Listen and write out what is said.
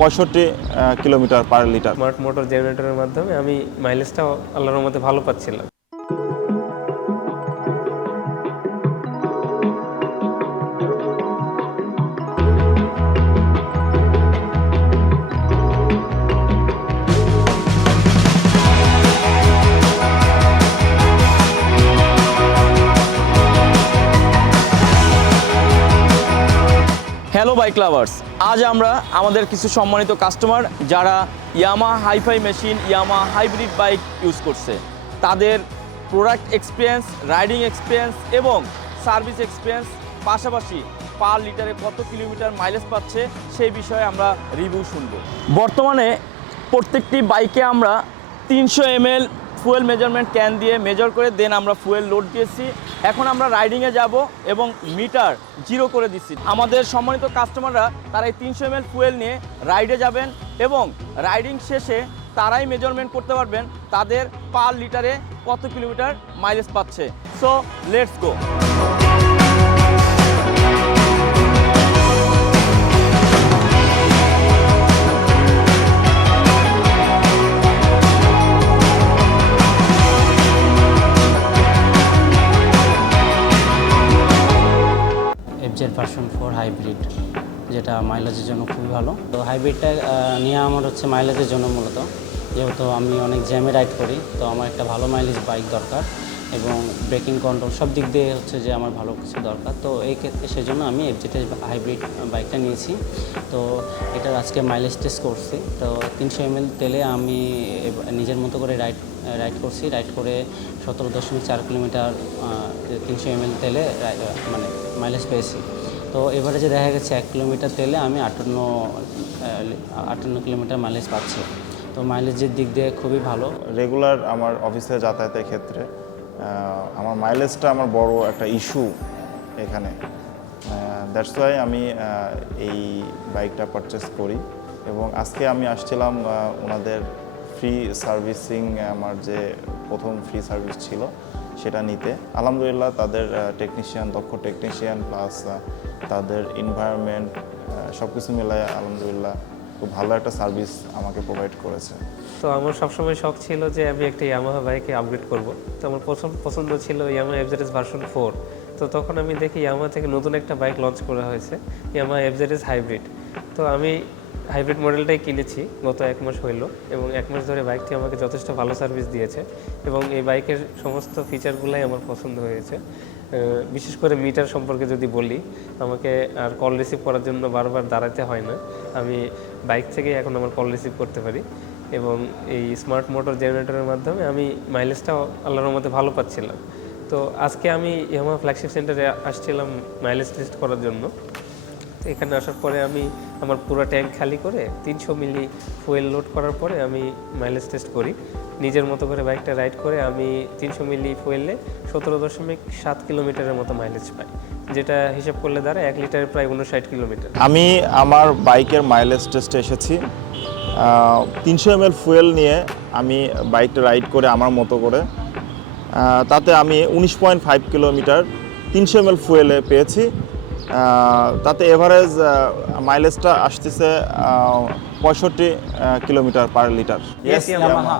65 kilometre per litre. Smart motor জেনারেটরের মাধ্যমে আমি মাইলেজটা আল্লাহর রহমতে ভালো পাচ্ছিলাম। হ্যালো বাইক লাভার্স, আজ আমরা আমাদের কিছু সম্মানিত কাস্টমার যারা Yamaha hi-fi machine, Yamaha hybrid bike use করছে, তাদের প্রোডাক্ট এক্সপিরিয়েন্স, রাইডিং এক্সপিরিয়েন্স এবং সার্ভিস এক্সপিরিয়েন্স, পাশাপাশি পার লিটারে কত কিলোমিটার মাইলেজ পাচ্ছে সেই বিষয়ে আমরা রিভিউ শুনব। বর্তমানে প্রত্যেকটি বাইকে আমরা 300 ml ফুয়েল মেজারমেন্ট ক্যান দিয়ে মেজার করে দেন আমরা ফুয়েল লোড দিয়েছি। এখন আমরা রাইডিংয়ে যাব এবং মিটার জিরো করে দিচ্ছি। আমাদের সম্মানিত কাস্টমাররা তারা এই 300 ml ফুয়েল নিয়ে রাইডে যাবেন এবং রাইডিং শেষে তারাই মেজারমেন্ট করতে পারবেন তাদের পার লিটারে কত কিলোমিটার মাইলেজ পাচ্ছে। So let's go. FZ version 4 hybrid, যেটা মাইলেজের জন্য খুবই ভালো। তো হাইব্রিডটা নিয়ে আমার হচ্ছে মাইলেজের জন্য মূলত, যেহেতু আমি অনেক জ্যামে রাইড করি, তো আমার একটা ভালো মাইলেজ বাইক দরকার এবং ব্রেকিং কন্ট্রোল সব দিক দিয়ে হচ্ছে যে আমার ভালো কিছু দরকার। তো এই ক্ষেত্রে সেজন্য আমি এফজেড হাইব্রিড বাইকটা নিয়েছি। তো এটার আজকে মাইলেজ টেস্ট করছি। তো 300 ml তেলে আমি নিজের মতো করে রাইড করছি। রাইড করে 17.4 কিলোমিটার 300 ml তেলে মানে মাইলেজ পেয়েছি। তো এভারেজে দেখা গেছে 1 কিলোমিটার তেলে আমি 58 কিলোমিটার মাইলেজ পাচ্ছি। তো মাইলেজের দিক দিয়ে খুবই ভালো। রেগুলার আমার অফিসে যাতায়াতের ক্ষেত্রে আমার মাইলেজটা আমার বড় একটা ইস্যু এখানে। দ্যাটস ওয়াই আমি এই বাইকটা পারচেস করি এবং আজকে আমি আসছিলাম ওনাদের ফ্রি সার্ভিসিং, আমার যে প্রথম ফ্রি সার্ভিস ছিল সেটা নিতে। আলহামদুলিল্লাহ তাদের টেকনিশিয়ান, দক্ষ টেকনিশিয়ান প্লাস তাদের এনভায়রনমেন্ট সব কিছু মিলায় আলহামদুলিল্লাহ খুব ভালো একটা সার্ভিস আমাকে প্রোভাইড করেছে। তো আমার সবসময় শখ ছিল যে আমি একটা ইয়ামাহা বাইকে আপগ্রেড করব। তো আমার পছন্দ ছিল ইয়ামাহা এফজেডএস ভার্সন 4। তো তখন আমি দেখি ইয়ামাহা থেকে নতুন একটা বাইক লঞ্চ করা হয়েছে, ইয়ামাহা এফজেডএস হাইব্রিড। তো আমি হাইব্রিড মডেলটাই কিনেছি গত 1 মাস হইল এবং 1 মাস ধরে বাইকটি আমাকে যথেষ্ট ভালো সার্ভিস দিয়েছে এবং এই বাইকের সমস্ত ফিচারগুলোই আমার পছন্দ হয়েছে। বিশেষ করে মিটার সম্পর্কে যদি বলি, আমাকে আর কল রিসিভ করার জন্য বারবার দাঁড়াতে হয় না। আমি বাইক থেকেই এখন আমার কল রিসিভ করতে পারি এবং এই স্মার্ট মোটর জেনারেটরের মাধ্যমে আমি মাইলেজটা আল্লাহর রহমতে ভালো পাচ্ছিলাম। তো আজকে আমি ইয়ামাহা ফ্ল্যাগশিপ সেন্টারে আসছিলাম মাইলেজ টেস্ট করার জন্য। তো এখানে আসার পরে আমি আমার পুরো ট্যাঙ্ক খালি করে 300 মিলি ফুয়েল লোড করার পরে আমি মাইলেজ টেস্ট করি। নিজের মতো করে বাইকটা রাইড করে আমি 300 মিলি ফুয়েলে 17.7 কিলোমিটারের মতো মাইলেজ পাই, যেটা হিসাব করলে দাঁড়ায় 1 লিটারে প্রায় 59 কিলোমিটার। আমি আমার বাইকের মাইলেজ টেস্টে এসেছি 300 ml ফুয়েল নিয়ে আমি বাইকটা রাইড করে আমার মতো করে, তাতে আমি 19.5 কিলোমিটার 300 ml ফুয়েলে পেয়েছি। তাতে এভারেজ মাইলেজটা আসতেছে 65 kilometre per litre. Yes, Yamaha.